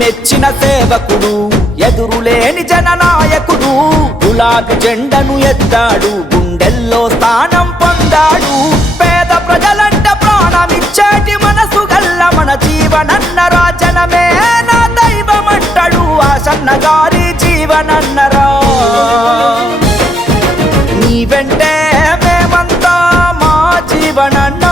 మెచ్చిన సేవకుడు ఎదురులేని జననాయకుడు గులాబీ జెండను ఎత్తాడు గుండెల్లో స్థానం పొందాడు. పేద ప్రజలంట ప్రాణమిచ్చేటి మనసు గల్ల మన జీవనన్న రాజనమే నా దైవమంటాడు. ఆసన్న గారి జీవనన్నరా నీ వెంటే మేమంతా మా జీవనన్న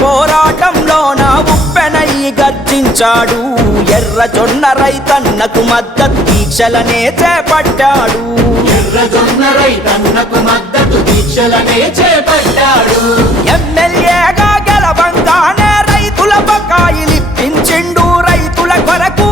పోరాటంలో నా ఉప్పెనయ్యి గర్జించాడు. ఎర్ర జొన్న రైతన్నకు మద్దతు దీక్షలనే చేపట్టాడు. ఎర్రజొన్న రైతన్నకు మద్దతు దీక్షలనే చేపట్టాడు. ఎమ్మెల్యేగా గెలవంగానే రైతుల బకాయిలిప్పించిండు. రైతుల కొరకు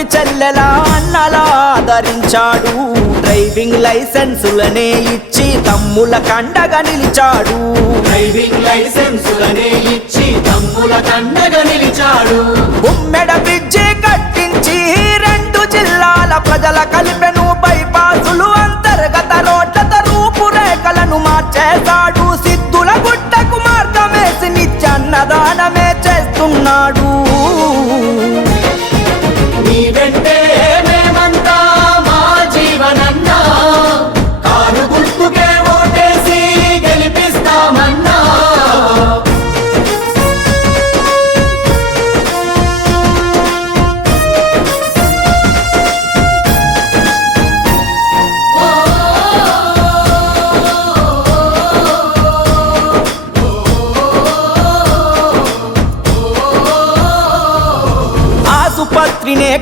జరిపి చెల్లెలా అన్నలా ఆదరించాడు డ్రైవింగ్ లైసెన్సులనే ఇచ్చి తమ్ముల కండగా నిలిచాడు. డ్రైవింగ్ లైసెన్సులనే ఇచ్చి తమ్ముల కండగా నిలిచాడు. ఉమ్మెడ బ్రిడ్జి కట్టించి రెండు జిల్లాల ప్రజల కలిపెను బైపాసులు అంతర్గత రోడ్లత రూపురేఖలను మార్చేశాడు. సిద్ధుల గుట్టకు మార్గమేసి నిత్యన్నదానమే చేస్తున్నాడు.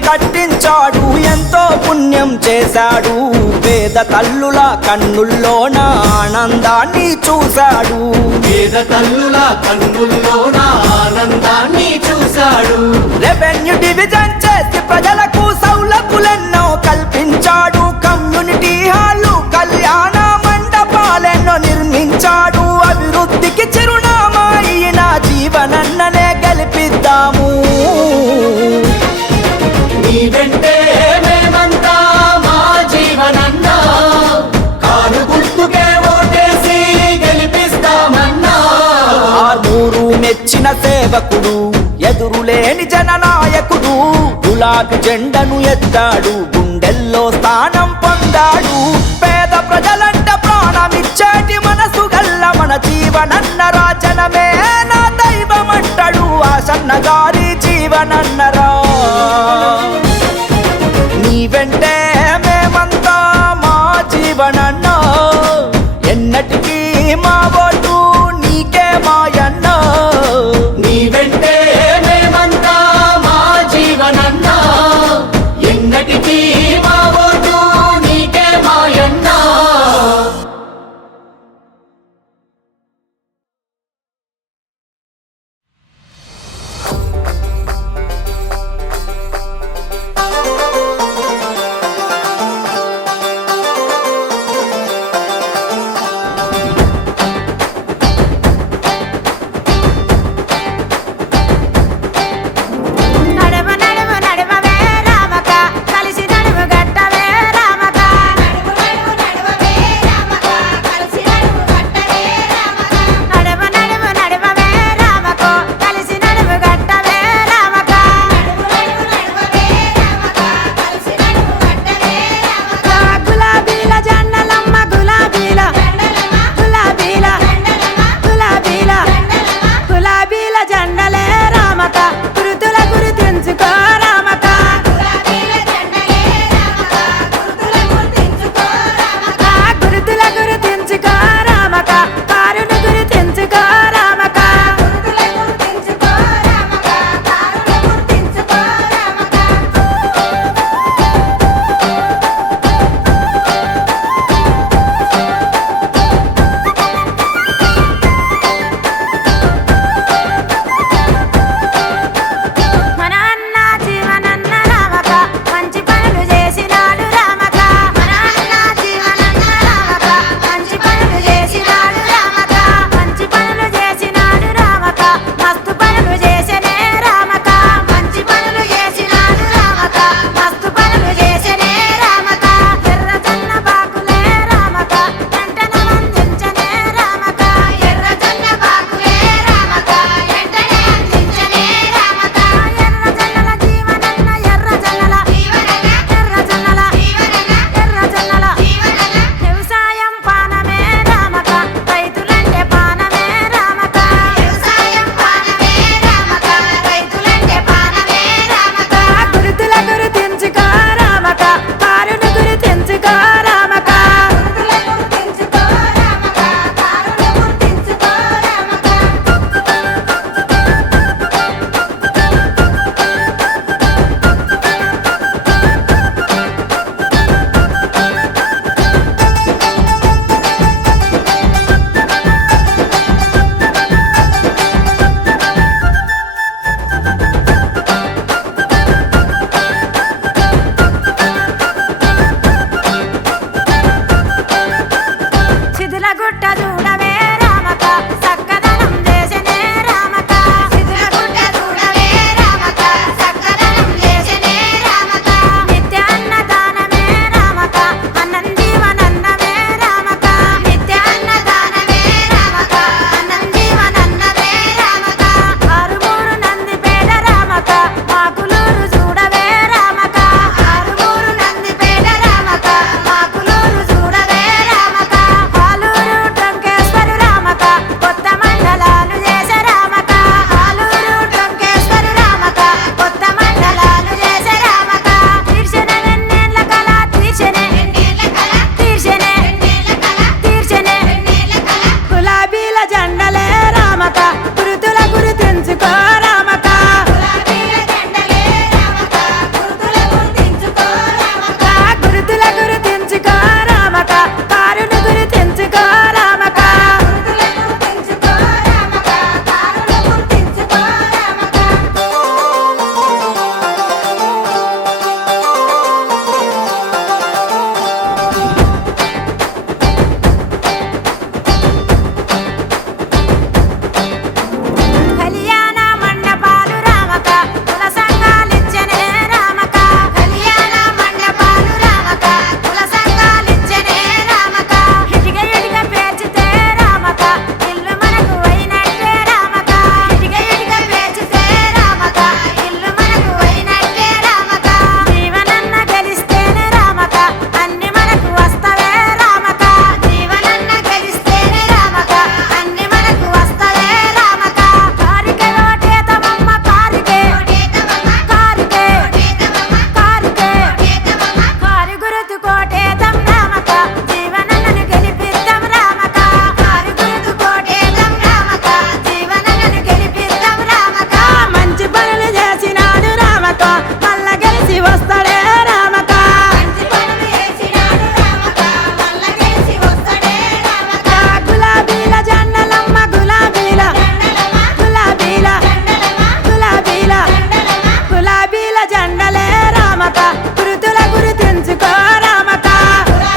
కట్టించాడు. ఎంతో పుణ్యం చేశాడు. పేద తల్లుల కన్నుల్లోన ఆనందాన్ని చూశాడు. పేద తల్లుల కన్నుల్లోన ఆనందాన్ని చూశాడు. రెవెన్యూ డివిజన్ చేసి ప్రజలకు సేవకుడు ఎదురులేని జననాయకుడు గులాబీ జెండను ఎత్తాడు గుండెల్లో స్థానం పొందాడు. పేద ప్రజలంట ప్రాణమిచ్చేటి మనసు గల్ల మన జీవనన్న రాజనమే నా దైవమంటాడు. ఆ సన్నగారి జీవనన్నరా నీ వెంటే